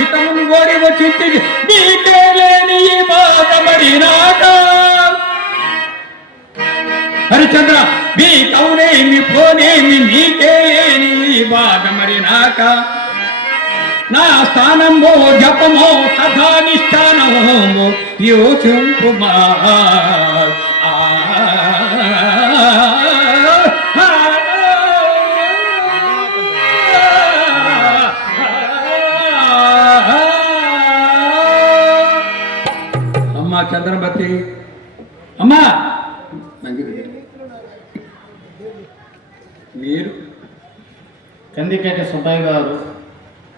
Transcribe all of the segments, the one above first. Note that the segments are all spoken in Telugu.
హితమును ఓడి వచ్చి నీకే లేని ఈ బాధ మరి నాక హరిచంద్ర మీ కౌనేమి పోనేమి నీకే లేని ఈ బాధ మరి నాక నా స్థానమో జపమో సదా నిష్ఠానమో యోచింపుమా అమ్మా చంద్రమతి అమ్మా మీరు కందికేట సుబ్బయ్య గారు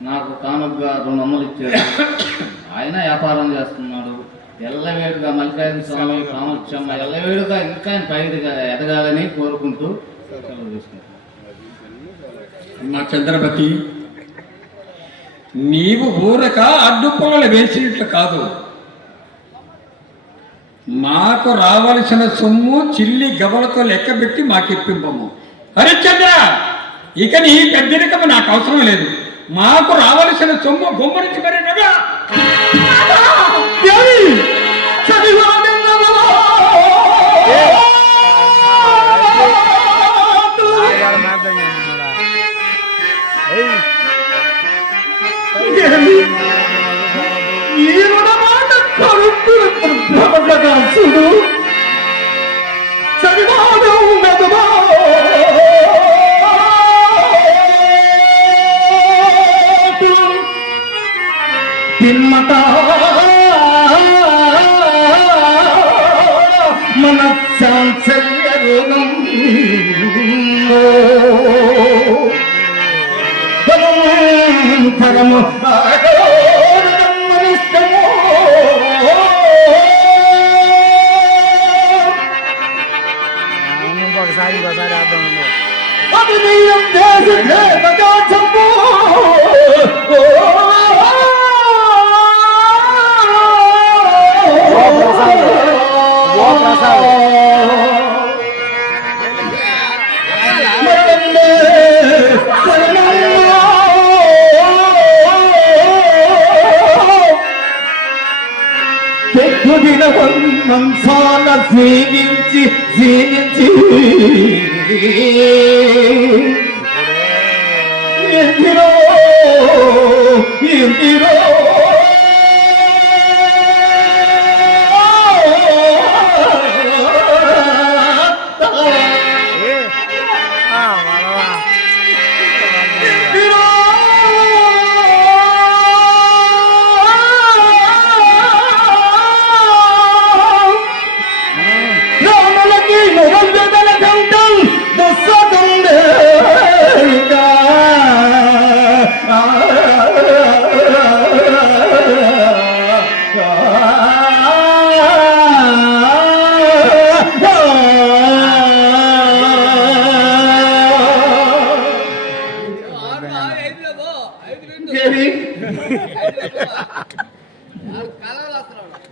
నాకు కానుకగా 200 ఇచ్చారు. ఆయన వ్యాపారం చేస్తున్నాడు. ఎల్లవేడుగా మల్లికార్జున స్వామి కామక్షమ్మ ఎల్లవేడుగా ఇంకా ఆయన పైగా ఎదగాలని కోరుకుంటూ అమ్మా చంద్రమతి నీవు ఊరక అడ్డుపొగలు వేసినట్లు కాదు, మాకు రావలసిన సొమ్ము చిల్లి గబలతో లెక్కబెట్టి మాకిప్పింపము. హరిశ్చంద్ర ఇక నీ పెద్దరికము నాకు అవసరం లేదు. మాకు రావలసిన సొమ్ము గుమ్మరించి మరినగా చూడు సరివాదం మెదవా పిమ్మట మనశ్శాంతల్య రోగం పరము ఒకసారి అర్థం మంచాల జీవించి ఎందిరో ఎందిరో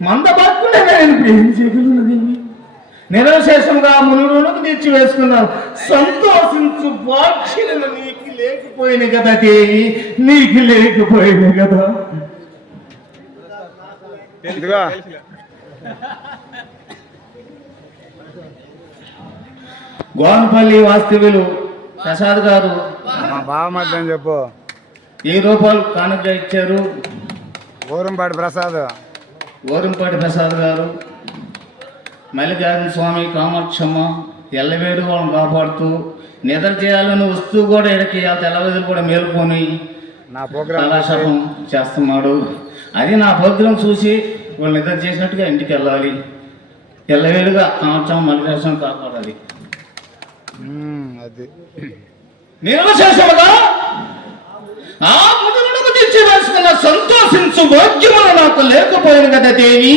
మందభక్తుడే ఏం చేయగలన్నది నిరశేషంగా మునులకు తెచ్చి వేసుకున్నాను. సంతోషించు భాగ్యులను నీకు లేకపోయిన కదా దేవి, నీకు లేకపోయిన కదా. గోనపల్లి వాస్తవ్యులు ప్రసాద్ గారు బావమని చెప్పు 1000 రూపాయలు కానుక ఇచ్చారు. ఓరంపాటి ప్రసాద్ గారు మల్లికార్జున స్వామి కామాక్షమ్మ ఎల్లవేడు వాళ్ళని కాపాడుతూ నిద్ర చేయాలని వస్తూ కూడా ఇక్కడికి తెల్లవదులు కూడా మేలుకొని నా ప్రోగ్రాం కళాశాపం చేస్తున్నాడు. అది నా ప్రోగ్రాం చూసి వాళ్ళు నిద్ర చేసినట్టుగా ఇంటికి వెళ్ళాలి. ఎల్లవేడుగా కామాక్షమ్మ మల్లికార్జున కాపాడాలి. అది నిర్వశేషముగా ఆ ముదులకు తెచ్చి వేసుకున్న సంతోషించు భాగ్యములు నాకు లేకపోయిన కదా దేవి,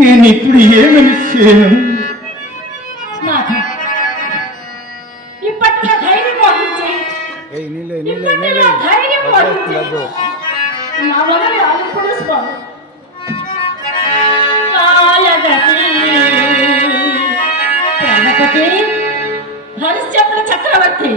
నేను ఇప్పుడు ఏమని చేయను? హరిశ్చంద్ర చక్రవర్తి